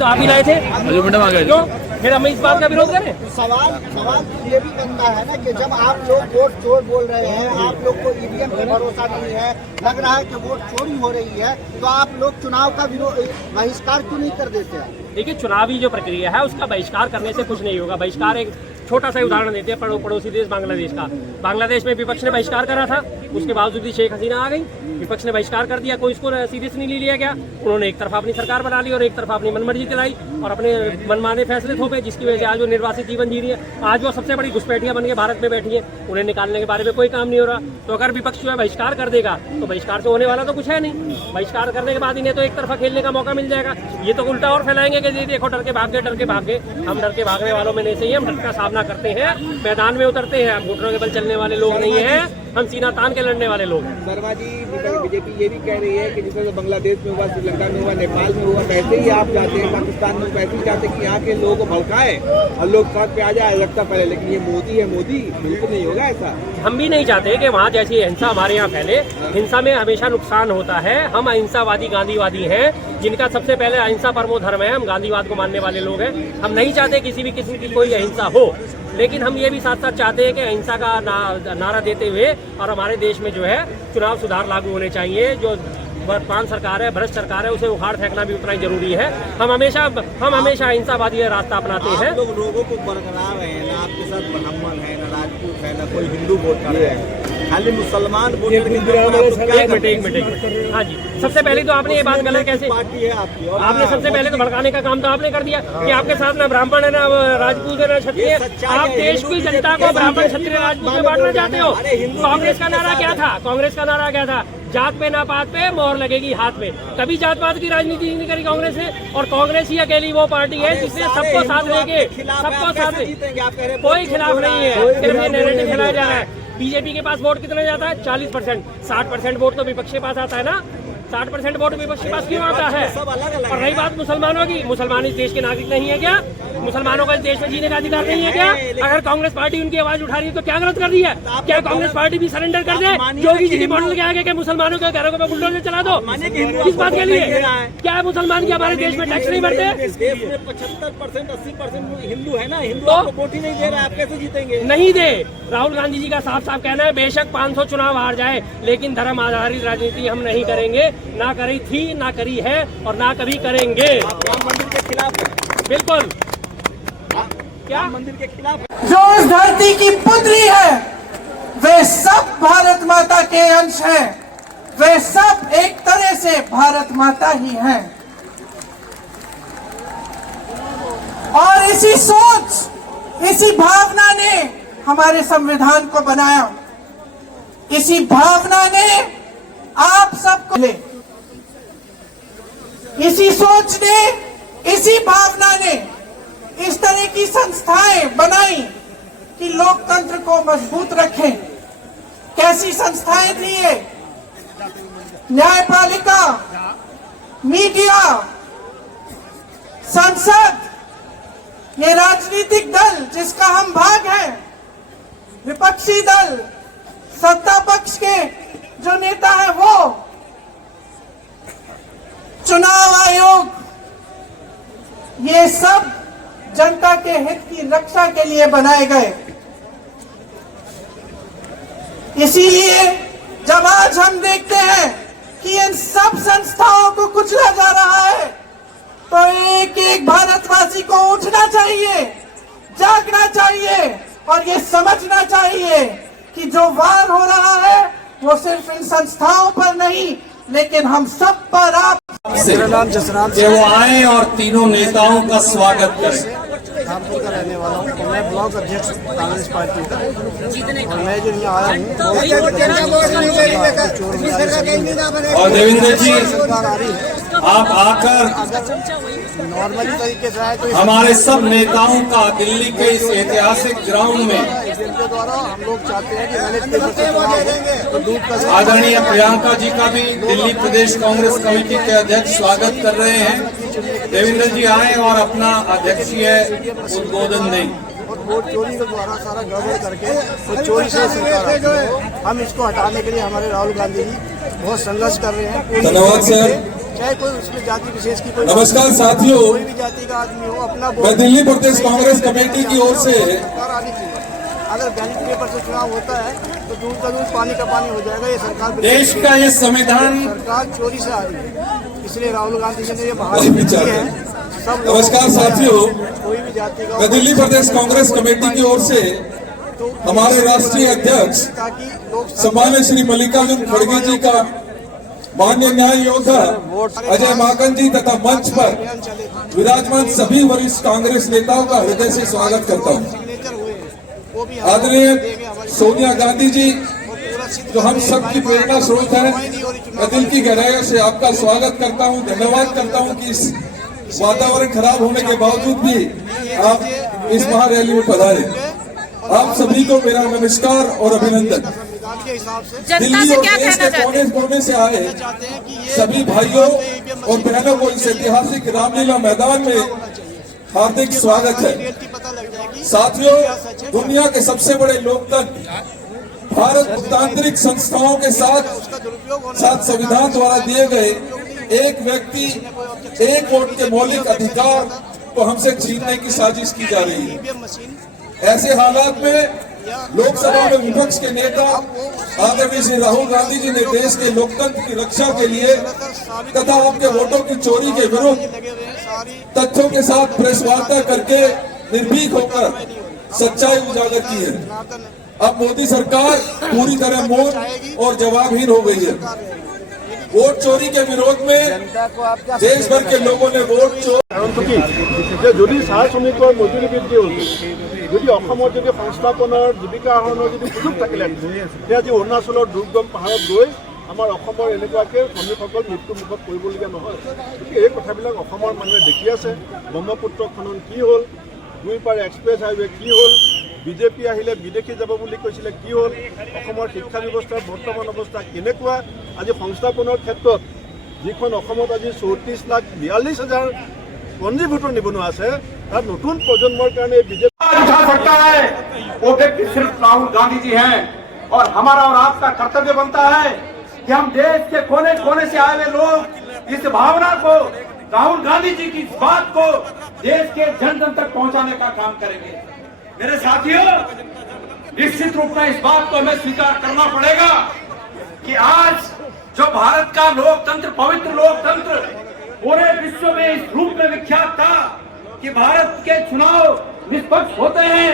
तो आप ही लाए थे, क्यों फिर हम इस बात का विरोध करें? सवाल ये भी बनता है ना कि जब आप लोग वोट चोर बोल रहे हैं, आप लोग को ईवीएम पे भरोसा नहीं है, लग रहा है कि वोट चोरी हो रही है, तो आप लोग चुनाव का बहिष्कार क्यों नहीं कर देते हैं? देखिए, चुनावी जो प्रक्रिया है उसका बहिष्कार करने से कुछ नहीं होगा। बहिष्कार एक छोटा सा उदाहरण देते हैं पड़ोसी देश बांग्लादेश का। बांग्लादेश में विपक्ष ने बहिष्कार करा था, उसके बावजूद भी शेख हसीना आ गई, विपक्ष ने बहिष्कार कर दिया, कोई इसको सीरियस नहीं लिया गया। उन्होंने एक तरफा अपनी सरकार बना ली और एक तरफा अपनी मनमर्जी चलाई और अपने मनमाने फैसले थोपे, जिसकी वजह से आज वो निर्वासित जीवन जी रही है। आज वो सबसे बड़ी घुसपैठियां बन के भारत में बैठी है, उन्हें निकालने के बारे में कोई काम नहीं हो रहा। तो अगर विपक्ष जो है बहिष्कार कर देगा तो बहिष्कार से होने वाला तो कुछ है नहीं। बहिष्कार करने के बाद इन्हें तो एक तरफा खेलने का मौका मिल जाएगा। ये तो उल्टा और फैलाएंगे कि देखो डर के भाग गए। हम डर के भागने वालों में नहीं सही, हम डर का सामना करते हैं, मैदान में उतरते हैं। हम घुटनों के बल चलने वाले लोग नहीं हैं, हम सीना तान के लड़ने वाले लोग हैं। शर्मा जी, बीजेपी ये भी कह रही है कि जिस बांग्लादेश में हुआ, श्रीलंका में हुआ, नेपाल में हुआ, वैसे ही आप चाहते हैं, पाकिस्तान में वैसे ही चाहते हैं कि यहाँ के लोगों को भड़काए और लोग सड़क पे आ जाए अलगता पहले। लेकिन ये मोदी है, मोदी बिल्कुल नहीं होगा ऐसा। हम भी नहीं चाहते कि वहाँ जैसी हिंसा हमारे यहाँ फैले। हिंसा में हमेशा नुकसान होता है। हम अहिंसावादी गांधीवादी हैं, जिनका सबसे पहले अहिंसा परमो धर्म है। हम गांधीवाद को मानने वाले लोग हैं। हम नहीं चाहते किसी भी किस्म की कोई अहिंसा हो, लेकिन हम ये भी साथ साथ चाहते हैं कि अहिंसा का नारा देते हुए और हमारे देश में जो है चुनाव सुधार लागू होने चाहिए। जो वर्तमान सरकार है, भ्रष्ट सरकार है, उसे उखाड़ फेंकना भी उतना ही जरूरी है। हम हमेशा अहिंसावादी रास्ता अपनाते हैं। लोग लोगों को बरकरार है ना, आपके साथ ब्राह्मण है, ना राजपूत है, ना कोई हिंदू वोट कर रहे हैं, खाली मुसलमान वोट। एक मिनट, हाँ जी, सबसे पहले तो आपने ये बात गलत कैसे पार्टी है आपकी, और आपने सबसे पहले तो भड़काने का काम तो आपने कर दिया कि आपके साथ ना ब्राह्मण है, ना राजपूत है, ना क्षत्रिय। आप देश की जनता को ब्राह्मण, क्षत्रिय, राजपूत में बांटना चाहते हो। कांग्रेस का नारा क्या था? कांग्रेस का नारा क्या था? जात पे ना पात पे मोहर लगेगी हाथ में। कभी जात पात की राजनीति नहीं करी कांग्रेस ने, और कांग्रेस ही अकेली वो पार्टी है जिसने सबको साथ लेके, सबको साथ, कोई खिलाफ नहीं है। सिर्फ ये नैरेटिव खिलाया जा रहा है। बीजेपी के पास वोट कितना जाता है? 40%। 60% वोट तो विपक्ष के पास आता है ना। 60% वोट विपक्ष के पास क्यों आता है? और रही बात मुसलमानों की, मुसलमान इस देश के नागरिक नहीं है क्या? मुसलमानों का इस देश में जीने का अधिकार नहीं है क्या? अगर कांग्रेस पार्टी उनकी आवाज उठा रही है तो क्या गलत कर रही है? क्या कांग्रेस पार्टी भी सरेंडर कर दे योगी जी के मॉडल के आगे, के मुसलमानों के घरों को बुलडोजर चला दो? किस बात के लिए? क्या है मुसलमान की हमारे देश में टैक्स नहीं भरते? 75% 80% हिंदू है ना, हिंदू आपको वोट ही नहीं दे रहा, आप कैसे जीतेंगे? नहीं दे। राहुल गांधी जी का साफ साफ कहना है, बेशक 500 चुनाव हार जाए, लेकिन धर्म आधारित राजनीति हम नहीं करेंगे। ना करी थी, ना करी है और ना कभी करेंगे। राम मंदिर के खिलाफ है? बिल्कुल। क्या मंदिर के खिलाफ? जो इस धरती की पुत्री है वे सब भारत माता के अंश हैं, वे सब एक तरह से भारत माता ही हैं। और इसी सोच, इसी भावना ने हमारे संविधान को बनाया। इसी भावना ने आप सबको ले, इसी सोच ने, इसी भावना ने इस तरह की संस्थाएं बनाई कि लोकतंत्र को मजबूत रखें। कैसी संस्थाएं थी ये? न्यायपालिका, मीडिया, संसद, ये राजनीतिक दल जिसका हम भाग हैं, विपक्षी दल, सत्ता पक्ष के जो नेता है वो, चुनाव आयोग, ये सब जनता के हित की रक्षा के लिए बनाए गए। इसीलिए जब आज हम देखते हैं कि इन सब संस्थाओं को कुचला जा रहा है, तो एक एक भारतवासी को उठना चाहिए, जागना चाहिए और ये समझना चाहिए कि जो वार हो रहा है वो सिर्फ इन संस्थाओं पर नहीं, लेकिन हम सब पर। आप मेरा नाम जसराम से वो आए और तीनों नेताओं का स्वागत करें। कानपुर का रहने वाला हूँ, मैं ब्लॉक अध्यक्ष कांग्रेस पार्टी का, और मैं जो यहाँ आया हूँ और देवेंद्र जी आप आकर नॉर्मली तरीके से आए तो हमारे सब नेताओं का दिल्ली के इस ऐतिहासिक ग्राउंड में जिनके द्वारा हम लोग चाहते हैं कि मैनेज पेपर से चुनाव हो, तो दूध का आदरणीय प्रियंका जी का भी दिल्ली प्रदेश कांग्रेस कमेटी के अध्यक्ष स्वागत कर रहे हैं। देवेंद्र जी आए और अपना अध्यक्षीय उद्बोधन दें। और वोट चोरी के द्वारा सारा गड़बड़ करके वो चोरी से सरकार आती है। हम इसको हटाने के लिए हमारे राहुल गांधी जी बहुत संघर्ष कर रहे हैं। धन्यवाद सर। चाहे कोई उसमें जाति विशेष की कोई नमस्कार साथियों, कोई भी जाति का आदमी हो अपना मैं दिल्ली प्रदेश कांग्रेस कमेटी की ओर से सरकार आनी चाहिए। अगर बैलेट पेपर से चुनाव होता है तो दूर का दूर पानी का पानी हो जाएगा। ये सरकार देश का ये संविधान सरकार चोरी से आ रही है, इसलिए राहुल गांधी जी ने ये बाहर वही विचार किए है। हैं। सब लोगों नमस्कार को साथियों, कोई भी जाति का मैं दिल्ली प्रदेश कांग्रेस कमेटी की ओर से तो हमारे राष्ट्रीय अध्यक्ष ताकि लोग सम्मानित श्री मल्लिकार्जुन खड़गे जी का माननीय न्याय योद्धा अजय माकन जी तथा मंच पर विराजमान सभी वरिष्ठ कांग्रेस नेताओं का हृदय से स्वागत करता हूं। सिग्नेचर हुए हैं वो भी आदरणीय सोनिया गांधी जी जो हम सब की प्रेरणा स्रोत है, मैं दिल की गहराई से आपका स्वागत करता हूं, धन्यवाद करता हूं कि इस वातावरण खराब होने के बावजूद भी आप इस महारैली में पधारे। आप सभी को मेरा नमस्कार और अभिनंदन। संविधान के हिसाब से जनता से क्या कहना चाहते कोने कोने से आए चाहते हैं कि ये सभी भाइयों और बहनों को इस ऐतिहासिक रामलीला मैदान में हार्दिक स्वागत है। रियलिटी पता लग जाएगी। साथियों, दुनिया के सबसे बड़े लोकतंत्र भारत लोकतांत्रिक संस्थाओं के साथ संविधान द्वारा दिए गए एक व्यक्ति एक वोट के मौलिक अधिकार को हमसे छीनने की साजिश की जा रही है। ईवीएम मशीन ऐसे हालात में लोकसभा में विपक्ष के नेता आदरणीय श्री राहुल गांधी जी ने देश के लोकतंत्र की रक्षा के लिए तथा आपके वोटों की चोरी के विरुद्ध लगे हुए हैं सारी तथ्यों के साथ प्रेस वार्ता करके निर्भीक होकर सच्चाई उजागर की है। जनार्दन अब मोदी सरकार पूरी तरह मौन और जवाबहीन हो गई है। वोट चोरी के विरोध में देश भर के लोगों ने वोट चोरी কাৰণটো কি যে যদি চাহ শ্ৰমিকৰ মজুৰি বৃদ্ধি হ'ল, যদি অসমত যদি সংস্থাপনৰ জীৱিকা আহৰণৰ যদি সুযোগ থাকিলে তেতিয়া আজি অৰুণাচলৰ দুৰ্গম পাহাৰত গৈ আমাৰ অসমৰ এনেকুৱাকৈ শ্ৰমিকসকল মৃত্যুমুখত পৰিবলগীয়া নহয়। গতিকে এই কথাবিলাক অসমৰ মানুহে দেখি আছে। ব্ৰহ্মপুত্ৰ খনন কি হ'ল, দুই পাৰ এক্সপ্ৰেছ হাইৱে কি হ'ল, বিজেপি আহিলে বিদেশী যাব বুলি কৈছিলে কি হ'ল, অসমৰ শিক্ষা ব্যৱস্থাৰ বৰ্তমান অৱস্থা কেনেকুৱা। আজি সংস্থাপনৰ ক্ষেত্ৰত যিখন অসমত আজি 34,42,000 पंजीभूत निबनुआ है तार नतून प्रजन्मर कारण बीजेपी उठा सकता है वो व्यक्ति सिर्फ राहुल गांधी जी हैं। और हमारा और आपका कर्तव्य बनता है कि हम देश के कोने कोने से आए हुए लोग इस भावना को, राहुल गांधी जी की इस बात को देश के जन जन तक पहुंचाने का काम करेंगे। मेरे साथियों, निश्चित रूप में इस बात को हमें स्वीकार करना पड़ेगा कि आज जो भारत का लोकतंत्र, पवित्र लोकतंत्र पूरे विश्व में इस रूप में विख्यात था कि भारत के चुनाव निष्पक्ष होते हैं,